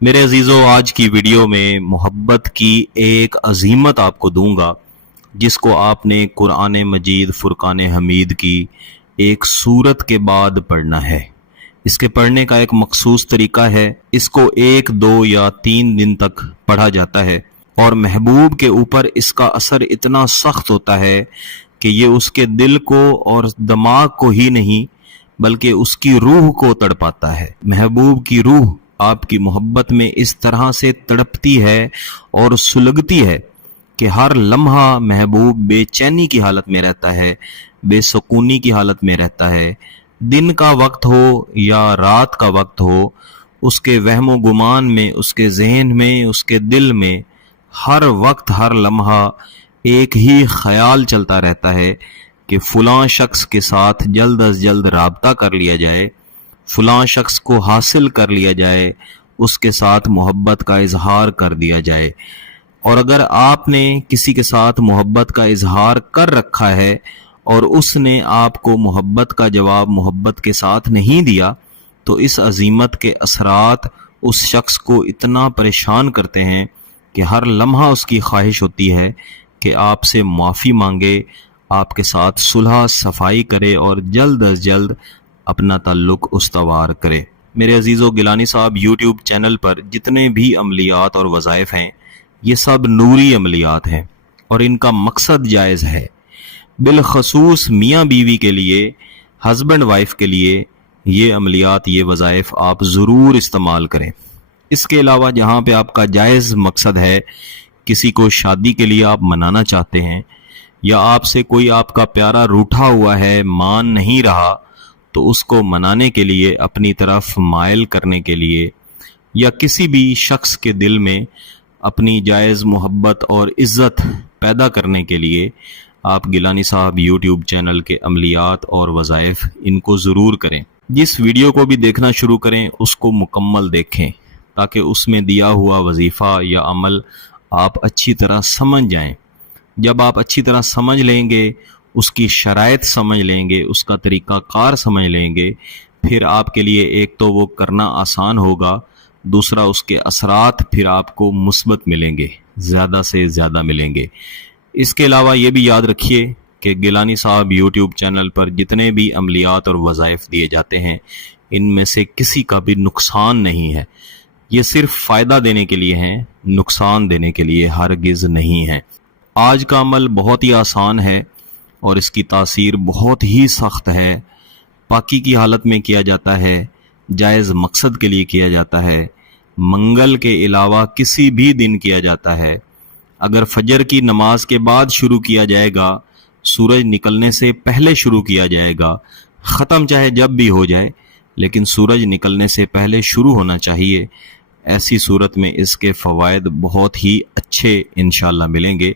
میرے عزیزوں، آج کی ویڈیو میں محبت کی ایک عظیمت آپ کو دوں گا جس کو آپ نے قرآن مجید فرقان حمید کی ایک سورت کے بعد پڑھنا ہے۔ اس کے پڑھنے کا ایک مخصوص طریقہ ہے۔ اس کو 1، 2 یا 3 دن تک پڑھا جاتا ہے اور محبوب کے اوپر اس کا اثر اتنا سخت ہوتا ہے کہ یہ اس کے دل کو اور دماغ کو ہی نہیں بلکہ اس کی روح کو تڑپاتا ہے۔ محبوب کی روح آپ کی محبت میں اس طرح سے تڑپتی ہے اور سلگتی ہے کہ ہر لمحہ محبوب بے چینی کی حالت میں رہتا ہے، بے سکونی کی حالت میں رہتا ہے۔ دن کا وقت ہو یا رات کا وقت ہو، اس کے وہم و گمان میں، اس کے ذہن میں، اس کے دل میں ہر وقت ہر لمحہ ایک ہی خیال چلتا رہتا ہے کہ فلاں شخص کے ساتھ جلد از جلد رابطہ کر لیا جائے، فلاں شخص کو حاصل کر لیا جائے، اس کے ساتھ محبت کا اظہار کر دیا جائے۔ اور اگر آپ نے کسی کے ساتھ محبت کا اظہار کر رکھا ہے اور اس نے آپ کو محبت کا جواب محبت کے ساتھ نہیں دیا تو اس عظیمت کے اثرات اس شخص کو اتنا پریشان کرتے ہیں کہ ہر لمحہ اس کی خواہش ہوتی ہے کہ آپ سے معافی مانگے، آپ کے ساتھ صلح صفائی کرے اور جلد از جلد اپنا تعلق استوار کرے۔ میرے عزیزو، گیلانی صاحب یوٹیوب چینل پر جتنے بھی عملیات اور وظائف ہیں یہ سب نوری عملیات ہیں اور ان کا مقصد جائز ہے۔ بالخصوص میاں بیوی کے لیے، ہسبینڈ وائف کے لیے یہ عملیات، یہ وظائف آپ ضرور استعمال کریں۔ اس کے علاوہ جہاں پہ آپ کا جائز مقصد ہے، کسی کو شادی کے لیے آپ منانا چاہتے ہیں یا آپ سے کوئی آپ کا پیارا روٹھا ہوا ہے، مان نہیں رہا، تو اس کو منانے کے لیے، اپنی طرف مائل کرنے کے لیے، یا کسی بھی شخص کے دل میں اپنی جائز محبت اور عزت پیدا کرنے کے لیے آپ گیلانی صاحب یوٹیوب چینل کے عملیات اور وظائف ان کو ضرور کریں۔ جس ویڈیو کو بھی دیکھنا شروع کریں اس کو مکمل دیکھیں تاکہ اس میں دیا ہوا وظیفہ یا عمل آپ اچھی طرح سمجھ جائیں۔ جب آپ اچھی طرح سمجھ لیں گے، اس کی شرائط سمجھ لیں گے، اس کا طریقہ کار سمجھ لیں گے، پھر آپ کے لیے ایک تو وہ کرنا آسان ہوگا، دوسرا اس کے اثرات پھر آپ کو مثبت ملیں گے، زیادہ سے زیادہ ملیں گے۔ اس کے علاوہ یہ بھی یاد رکھیے کہ گیلانی صاحب یوٹیوب چینل پر جتنے بھی عملیات اور وظائف دیے جاتے ہیں ان میں سے کسی کا بھی نقصان نہیں ہے۔ یہ صرف فائدہ دینے کے لیے ہیں، نقصان دینے کے لیے ہرگز نہیں ہیں۔ آج کا عمل بہت ہی آسان ہے اور اس کی تاثیر بہت ہی سخت ہے۔ پاکی کی حالت میں کیا جاتا ہے، جائز مقصد کے لیے کیا جاتا ہے، منگل کے علاوہ کسی بھی دن کیا جاتا ہے۔ اگر فجر کی نماز کے بعد شروع کیا جائے گا، سورج نکلنے سے پہلے شروع کیا جائے گا، ختم چاہے جب بھی ہو جائے لیکن سورج نکلنے سے پہلے شروع ہونا چاہیے۔ ایسی صورت میں اس کے فوائد بہت ہی اچھے انشاءاللہ ملیں گے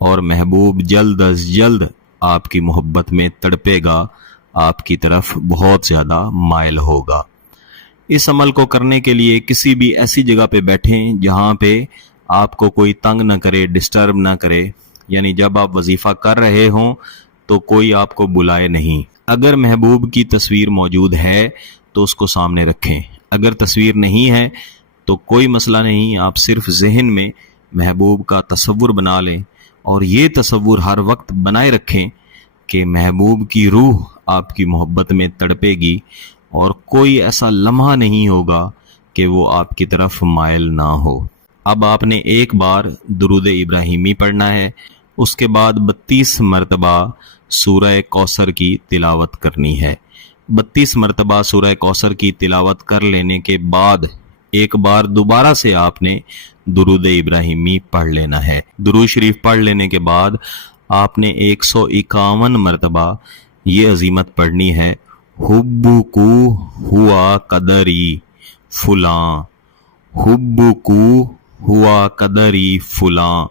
اور محبوب جلد از جلد آپ کی محبت میں تڑپے گا، آپ کی طرف بہت زیادہ مائل ہوگا۔ اس عمل کو کرنے کے لیے کسی بھی ایسی جگہ پہ بیٹھیں جہاں پہ آپ کو کوئی تنگ نہ کرے، ڈسٹرب نہ کرے، یعنی جب آپ وظیفہ کر رہے ہوں تو کوئی آپ کو بلائے نہیں۔ اگر محبوب کی تصویر موجود ہے تو اس کو سامنے رکھیں، اگر تصویر نہیں ہے تو کوئی مسئلہ نہیں، آپ صرف ذہن میں محبوب کا تصور بنا لیں اور یہ تصور ہر وقت بنائے رکھیں کہ محبوب کی روح آپ کی محبت میں تڑپے گی اور کوئی ایسا لمحہ نہیں ہوگا کہ وہ آپ کی طرف مائل نہ ہو۔ اب آپ نے ایک بار درود ابراہیمی پڑھنا ہے، اس کے بعد 32 مرتبہ سورہ کوثر کی تلاوت کرنی ہے۔ 32 مرتبہ سورہ کوثر کی تلاوت کر لینے کے بعد ایک بار دوبارہ سے آپ نے درود ابراہیمی پڑھ لینا ہے۔ درود شریف پڑھ لینے کے بعد آپ نے 151 مرتبہ یہ عظیمت پڑھنی ہے، حبکو ہوا قدری فلاں، حبکو ہوا قدری فلاں۔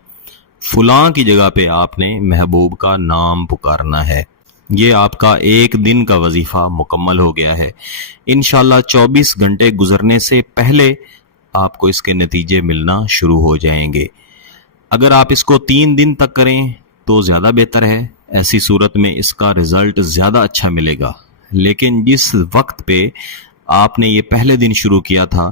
فلاں کی جگہ پہ آپ نے محبوب کا نام پکارنا ہے۔ یہ آپ کا ایک دن کا وظیفہ مکمل ہو گیا ہے۔ انشاءاللہ 24 گھنٹے گزرنے سے پہلے آپ کو اس کے نتیجے ملنا شروع ہو جائیں گے۔ اگر آپ اس کو 3 دن تک کریں تو زیادہ بہتر ہے، ایسی صورت میں اس کا رزلٹ زیادہ اچھا ملے گا۔ لیکن جس وقت پہ آپ نے یہ پہلے دن شروع کیا تھا